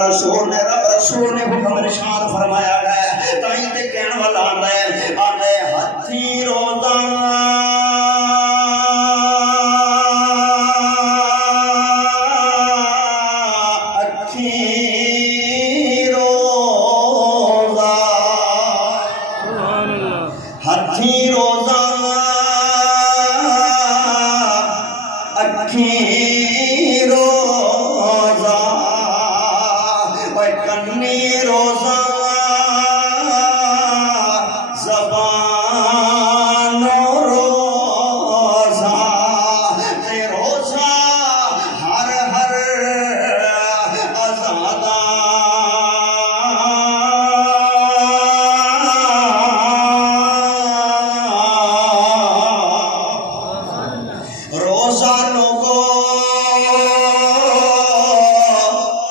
रसूल ने हुक्म इरशाद फरमाया है ताई ते कहण वाला आंदे हथी रोज़ाना अखी रोज़ा हथी रोज़ाना अखी रोज़ा ज़बान रोज़ा ते रोज़ा हर हर आज़ादा रोज़ा लोगो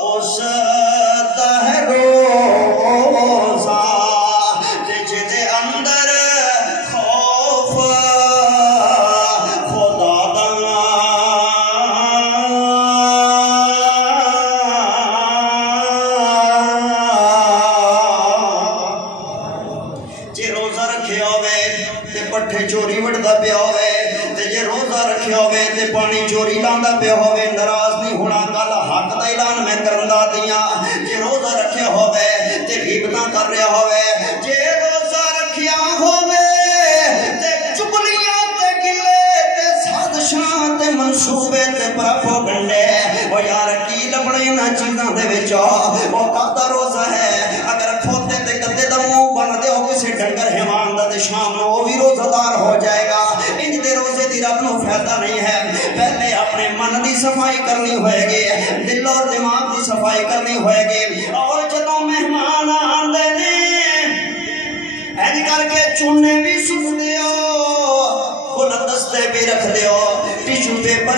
उस रोज़ा रखे होवे ते पट्ठे चोरी वटदा पिया होवे ते जे रोज़ा रखे होवे ते पानी चोरी लांदा पिया होवे नाराज नहीं होना गल हक दा ऐलान मैं करंदा दियां जे रोज़ा रखे होवे ते गीबतां कर रहा होवे जे रोज़ा रखिया होवे ते चुगलियां ते गिले ते साजिशां ते मंसूबे ते प्रोपेगेंडे ओ यार की लभणे इन्हां चीज़ां दे विच ओ कादा रोज़ा है अगर खोते ते गद्दे दा मुंह बन दे किसी डंगर हैवान दा ते शाम को वो भी रोजादार हो जाएगा। इंज दे रोजे दी रब नूं फायदा नहीं है। पहले अपने मन की सफाई करनी होएगी, दिल और दिमाग की सफाई करनी होएगी। और जदों मेहमान आंदे ने इंज करके चूने भी सुट दिओ, गुलदस्ते भी रख दिओ, टिशू पेपर